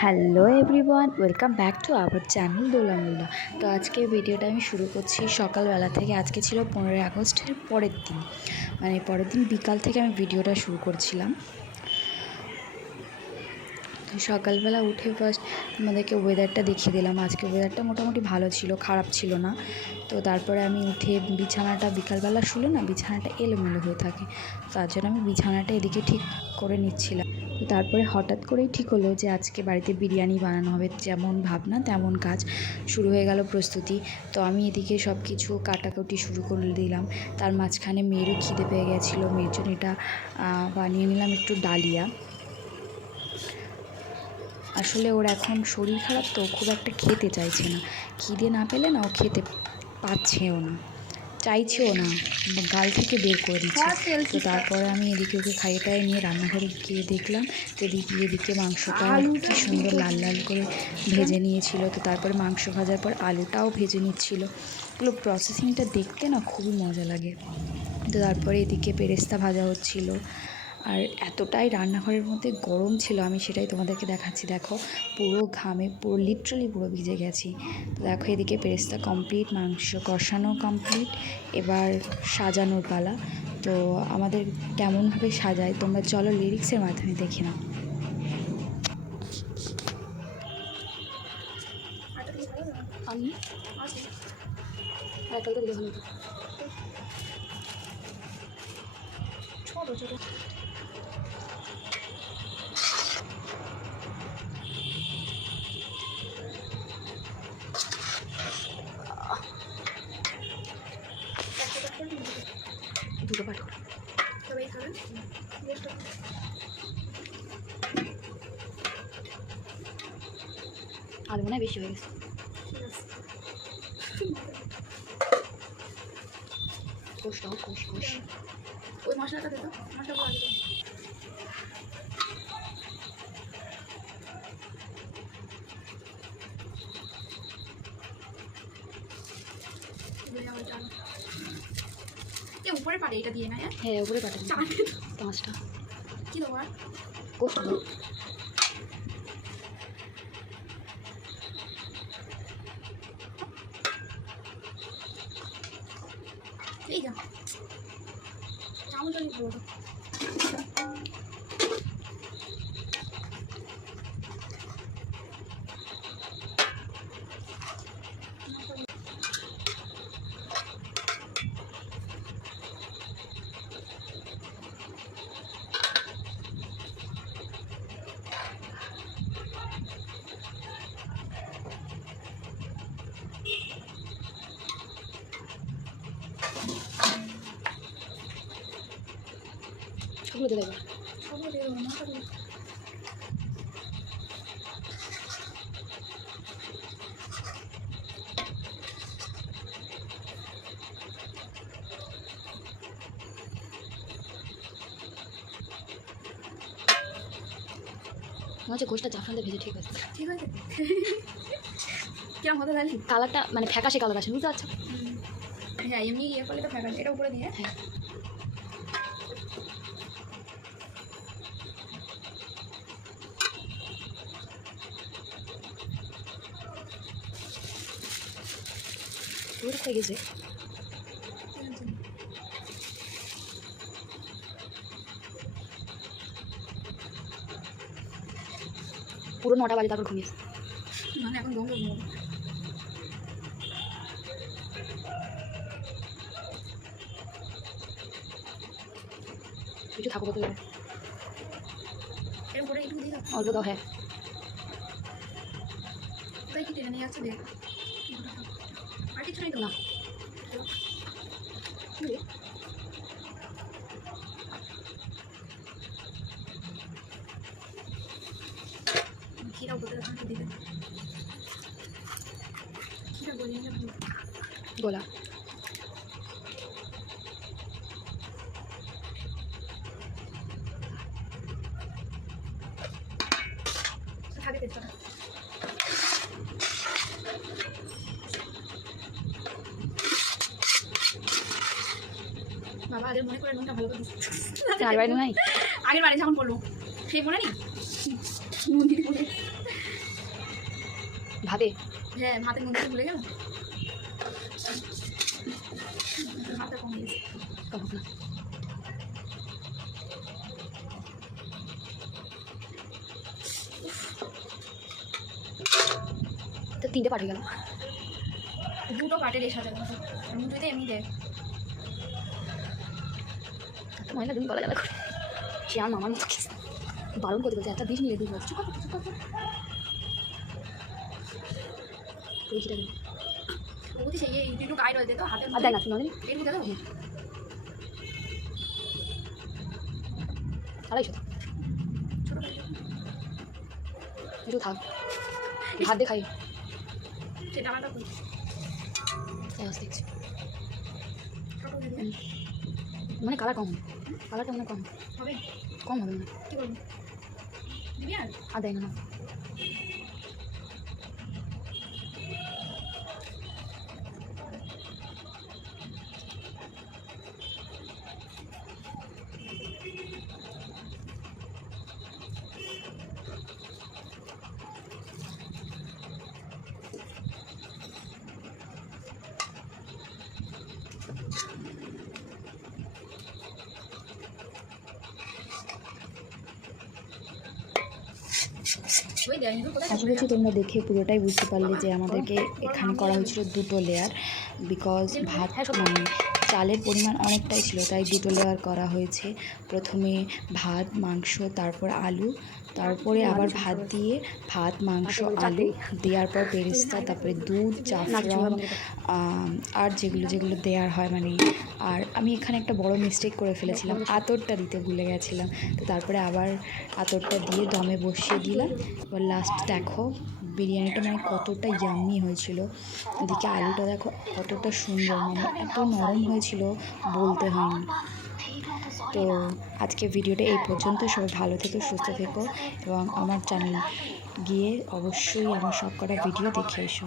Hello everyone, welcome back to our channel দোলামুল্লা। তো আজকে ভিডিওটা আমি শুরু করছি সকালবেলা থেকে। আজকে ছিল 15ই আগস্টের পরের দিন, মানে পরের দিন বিকাল থেকে আমি ভিডিওটা শুরু করছিলাম। তো সকালবেলা উঠে ফার্স্ট তোমাদেরকে ওয়েদারটা দেখিয়ে দিলাম। আজকে ওয়েদারটা মোটামুটি ভালো ছিল, খারাপ ছিল না। তো তারপরে আমি উঠে বিছানাটা, বিকালবেলা শুলো না বিছানাটা এলোমেলো হয়ে থাকে, তার জন্য আমি বিছানাটা এদিকে ঠিক করে নিচ্ছিলাম। তো তারপরে হঠাৎ করেই ঠিক হলো যে আজকে বাড়িতে বিরিয়ানি বানানো হবে। যেমন ভাবনা তেমন কাজ, শুরু হয়ে গেল প্রস্তুতি। তো আমি এদিকে সব কিছু কাটাকুটি শুরু করে দিলাম। তার মাঝখানে মেয়েরও খিদে পেয়ে গেছিলো, মেয়ের জন্য এটা বানিয়ে নিলাম একটু ডালিয়া। আসলে ওর এখন শরীর খারাপ, তো খুব একটা খেতে চাইছে না। খিদে না পেলে না ও খেতে পাচ্ছেও না, চাইছেও না, গাল থেকে বের করে দিচ্ছে। তো তারপরে আমি এদিকে ওকে খাইয়ে নিয়ে রান্নাঘরে গিয়ে দেখলাম যে দিদি এদিকে মাংসটা কি সুন্দর লাল লাল করে ভেজে নিয়েছিল। তো তারপরে মাংস ভাজার পর আলুটাও ভেজে নিচ্ছিল। এগুলো প্রসেসিংটা দেখতে না খুবই মজা লাগে। তো তারপরে এদিকে বেরেস্তা ভাজা হচ্ছিল। আর এতটাই রান্নাঘরের মধ্যে গরম ছিল, আমি সেটাই তোমাদেরকে দেখাচ্ছি। দেখো পুরো ঘামে পুরো লিটারালি পুরো ভিজে গেছি। তো দেখো এদিকে বেরেস্তা কমপ্লিট, মাংস কষানো কমপ্লিট, এবার সাজানোর পালা। তো আমাদের কেমনভাবে সাজায় তোমরা চলো লিরিক্সের মাধ্যমে দেখে নাও। আমি ছোট ছোট দুটো পাঠ করো, সবাই খাবেন। আলু মনে হয় বেশি হয়ে গেছে। কোষটাও কোষ কোষ ওই মশলাটা দিত, মশলাগুলো আলু উপরে পারে এটা দিয়ে না? হ্যাঁ উপরে পারে পাঁচটা কি দেবো আর কোষ এই যা চামচ অনেক বড়। সবগুলো দিয়ে দেবো, সবগুলো দিয়ে দেবো, মাথা দিয়ে মনে হচ্ছে গোষ্ঠটা জাফরান দিয়ে ভেজে ঠিক আছে। ঠিক আছে কেমন হতে তাহলে কালারটা মানে ফ্যাকাশে কালার আসে, বুঝতে পারছো? হ্যাঁ এমনি ইয়ে করলে তো ফ্যাকাশে, এটা উপরে দিয়ে হ্যাঁ পুরো হয়ে গেছে। পুরো 9টা বাজে তারপর ঘুমিয়েছে, মানে এখন ঘুম ঘুম কিছু থাকো বলতে গেলে এরপরে একটু দিয়ে দাও, অল্প দাও। হ্যাঁ তাই কি টেনে নিয়ে যাচ্ছে দেখ, আর কিছু নেই তো না। ক্ষীরাও বলতে দিবে, ক্ষীরা গলিয়ে নিলে গোলা থাকে তেজপাতা। বাবা আগে মনে করে নুনটা ভালো করে আগের বাড়ি এখন বলবো সেই মনে নেই নুন দিতে ভাতে? হ্যাঁ, ভাতের মধ্যে ভুলে গেল। ভাতটা কম দিয়েছে। কম হোক না। তো 3টে পার্ট হয়ে গেল। 2টো পার্টের এ সাজানো আছে। দুটোতে এমনি দেয়। একটা মহিলা তুমি গলা জ্বালা করে। সে আর মামার মতো খেয়েছে। বারণ করতে বলছে, একটা 20 মিনিট দিয়ে বলছে, চুপ কর, চুপ কর। রুচিটা দিন। বলছি সেই একটু গায়ে রয়েছে তো হাতের আর দেয় না, তুমি নদিন। এর মধ্যে দাও। 250 ছোটো করে একটু থাক, ভাত দিয়ে খাই। সেটা আমারটা করি। দেখছি ছোটো করে দিবে। মানে কালার কম, কালারটা মানে কম হবে? কম হবে না। কী করবো? দিবি আর? আর দেয় না। ওই দেয় কিন্তু কোথায় আশা করছি তোমরা দেখে পুরোটাই বুঝতে পারলে যে আমাদেরকে এখানে করা হয়েছিল 2টো লেয়ার, বিকজ ভাত মানে চালের পরিমাণ অনেকটাই ছিল, তাই 2টো লেয়ার করা হয়েছে। প্রথমে ভাত, মাংস, তারপর আলু, তারপরে আবার ভাত দিয়ে ভাত, মাংস, আলু দেওয়ার পর বেরেস্তা, তারপরে দুধ, জাফরান আর যেগুলো যেগুলো দেওয়ার হয় মানে। আর আমি এখানে একটা বড় মিস্টেক করে ফেলেছিলাম, আতরটা দিতে ভুলে গেছিলাম। তো তারপরে আবার আতরটা দিয়ে দমে বসিয়ে দিলাম। এবার লাস্ট দেখো বিরিয়ানিটা মানে কতটা ইয়াম্মি হয়েছিল। এদিকে আলুটা দেখো কতটা সুন্দর, মানে এত নরম হয়েছিল বলতে হয়নি। তো আজকে ভিডিওটা এই পর্যন্ত। সবাই ভালো থেকো, সুস্থ থেকো এবং আমার চ্যানেল গিয়ে অবশ্যই আমার সব কটা ভিডিও দেখে এসো।